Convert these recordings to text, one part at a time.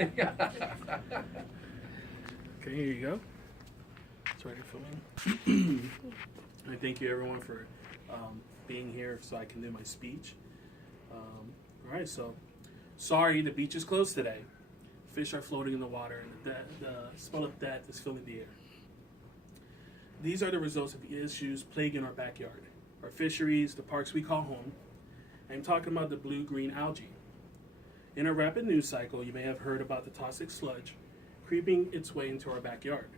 Okay, here you go. It's ready for me. I thank you everyone for being here so I can do my speech. All right, so sorry the beach is closed today. Fish are floating in the water and the smell of death is filling the air. These are the results of the issues plaguing our backyard, our fisheries, the parks we call home. I'm talking about the blue-green algae. In a rapid news cycle, you may have heard about the toxic sludge creeping its way into our backyard.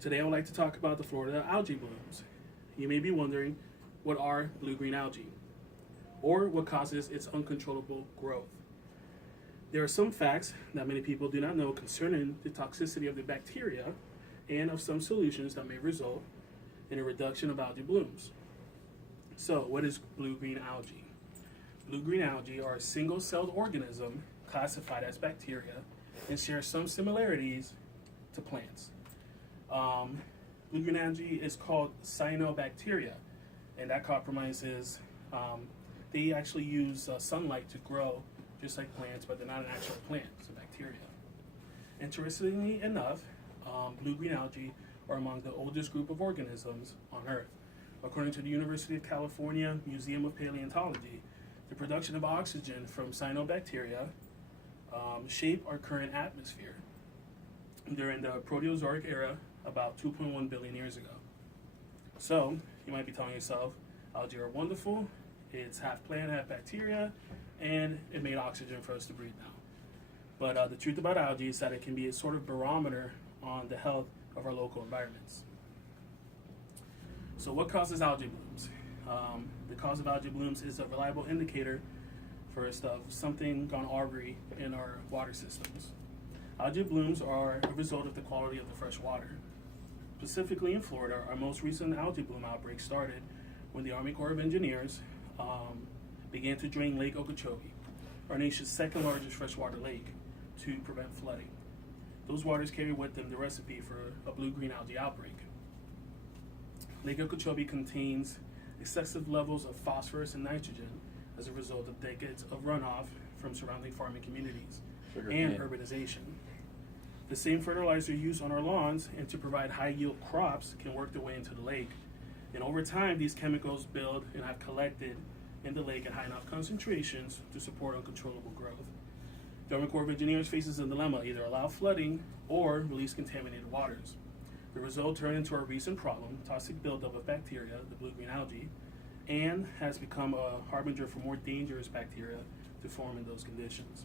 Today I would like to talk about the Florida algae blooms. You may be wondering, what are blue-green algae? Or what causes its uncontrollable growth? There are some facts that many people do not know concerning the toxicity of the bacteria and of some solutions that may result in a reduction of algae blooms. So, what is blue-green algae? Blue-green algae are a single-celled organism classified as bacteria and share some similarities to plants. Blue-green algae is called cyanobacteria, and that compromises, they actually use sunlight to grow just like plants, but they're not an actual plant, it's a bacteria. Interestingly enough, blue-green algae are among the oldest group of organisms on Earth. According to the University of California Museum of Paleontology, the production of oxygen from cyanobacteria shape our current atmosphere during the Proterozoic era about 2.1 billion years ago. So, you might be telling yourself, algae are wonderful, it's half plant, half bacteria, and it made oxygen for us to breathe now. But the truth about algae is that it can be a sort of barometer on the health of our local environments. So what causes algae blooms? The cause of algae blooms is a reliable indicator, first, of something gone awry in our water systems. Algae blooms are a result of the quality of the fresh water. Specifically in Florida, our most recent algae bloom outbreak started when the Army Corps of Engineers began to drain Lake Okeechobee, our nation's second largest freshwater lake, to prevent flooding. Those waters carry with them the recipe for a blue-green algae outbreak. Lake Okeechobee contains excessive levels of phosphorus and nitrogen as a result of decades of runoff from surrounding farming communities and urbanization. The same fertilizer used on our lawns and to provide high-yield crops can work their way into the lake. And over time, these chemicals build and have collected in the lake at high enough concentrations to support uncontrollable growth. The Army Corps of Engineers faces a dilemma: either allow flooding or release contaminated waters. The result turned into a recent problem, toxic buildup of bacteria, the blue-green algae, and has become a harbinger for more dangerous bacteria to form in those conditions.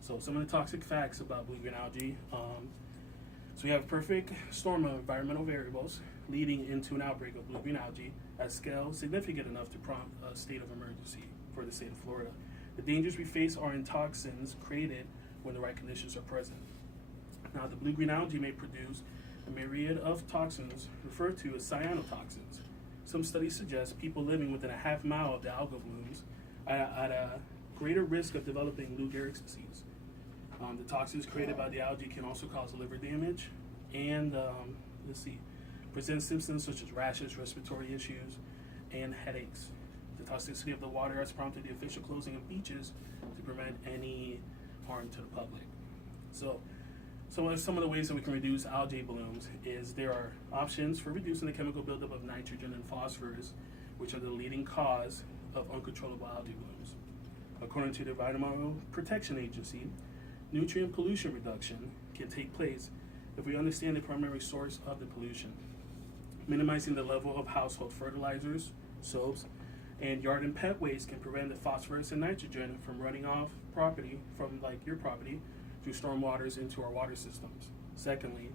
So some of the toxic facts about blue-green algae. So we have a perfect storm of environmental variables leading into an outbreak of blue-green algae at scale significant enough to prompt a state of emergency for the state of Florida. The dangers we face are in toxins created when the right conditions are present. Now, the blue-green algae may produce a myriad of toxins referred to as cyanotoxins. Some studies suggest people living within a half mile of the algal blooms are at a greater risk of developing Lou Gehrig's disease. The toxins created by the algae can also cause liver damage and, present symptoms such as rashes, respiratory issues, and headaches. The toxicity of the water has prompted the official closing of beaches to prevent any harm to the public. So some of the ways that we can reduce algae blooms is there are options for reducing the chemical buildup of nitrogen and phosphorus, which are the leading cause of uncontrollable algae blooms. According to the Environmental Protection Agency, nutrient pollution reduction can take place if we understand the primary source of the pollution. Minimizing the level of household fertilizers, soaps, and yard and pet waste can prevent the phosphorus and nitrogen from running off property, from like your property, through storm waters into our water systems. Secondly,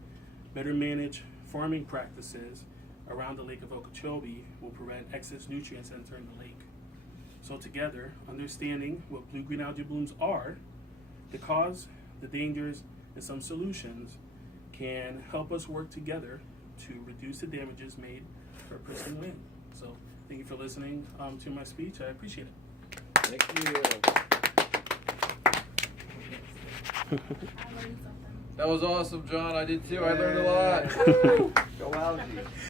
better manage farming practices around the Lake of Okeechobee will prevent excess nutrients entering the lake. So together, understanding what blue-green algae blooms are, the cause, the dangers, and some solutions can help us work together to reduce the damages made for pristine land. So thank you for listening to my speech. I appreciate it. Thank you. I learned something. That was awesome, John. I did too. I learned a lot. Go Algae.